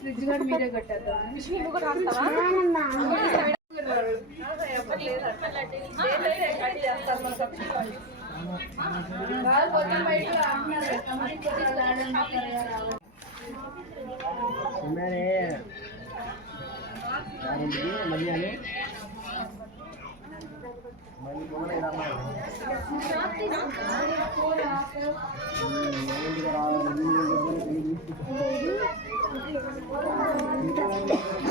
Fridge కూడా మీరే కట్టేద్దా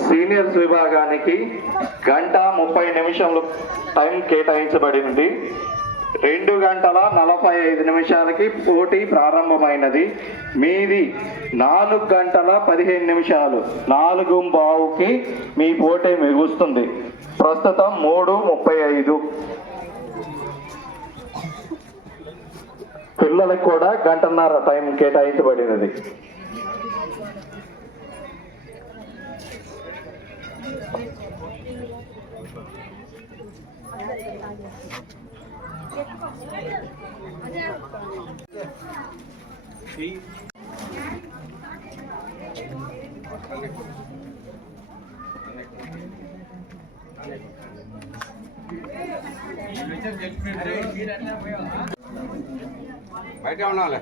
seniors విభాగానికి 1:30 టైం కేటాయించబడింది. 2:45 పోటీ ప్రారంభమైనది. మీది 4:15 4:15కి మీ పోటీ ముగుస్తుంది. ప్రస్తుతం 3:35. పిల్లలకు కూడా 1:30 టైం కేటాయించబడినది. బయట ఉండాలి.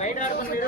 బయట ఆడుకోండి.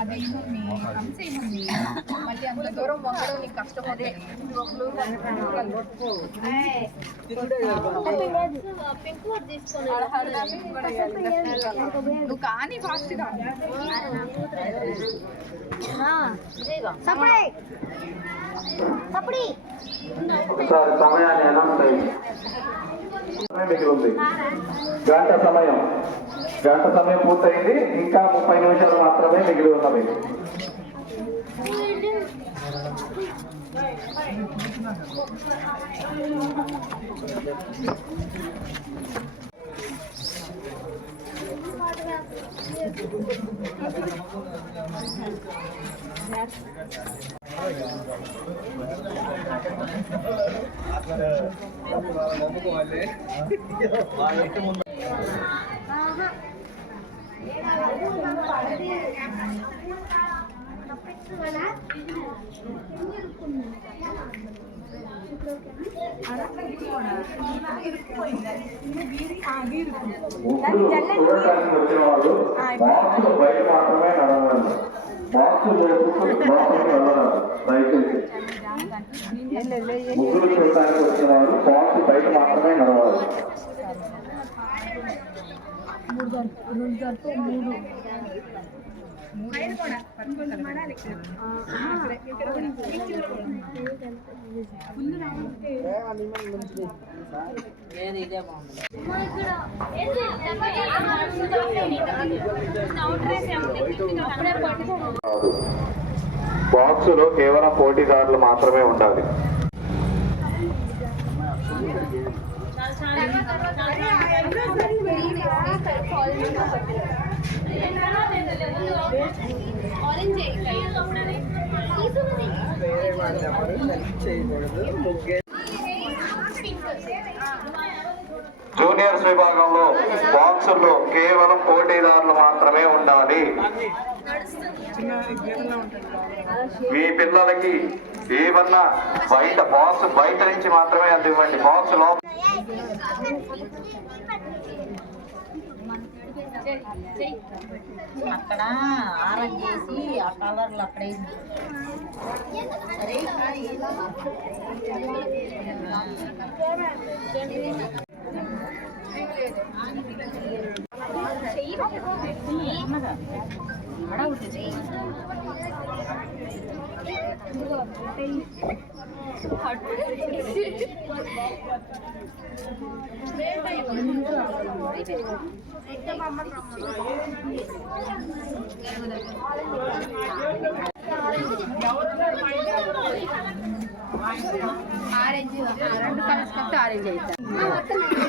అది మళ్ళీ అంత దూరం వంగడం నీకు కష్టం. అదే నువ్వు కానీ ఫాస్ట్ గా సమయాన్ని మిగిలింది. గంట సమయం పూర్తయింది. ఇంకా 30 నిమిషాలు మాత్రమే మిగిలి ఉన్నది. ముగ్గురు చూడటానికి వచ్చిన వారు బాక్స్ బయట మాత్రమే నడవాలి. బాక్సులో కేవలం పోటీదారులు మాత్రమే ఉండాలి. జూనియర్స్ విభాగంలో బాక్సుల్లో కేవలం పోటీదారులు మాత్రమే ఉండాలి. మీ పిల్లలకి ఏమన్నా బాక్స్ బయట నుంచి మాత్రమే అందివ్వండి. బాక్స్ లో అక్కడ ఆరెంజ్ చేసి ఆ కలర్లు అక్కడ ఆరెంజ్ రెండు కలర్స్ కలిసి ఆరెంజ్ అవుతాయి.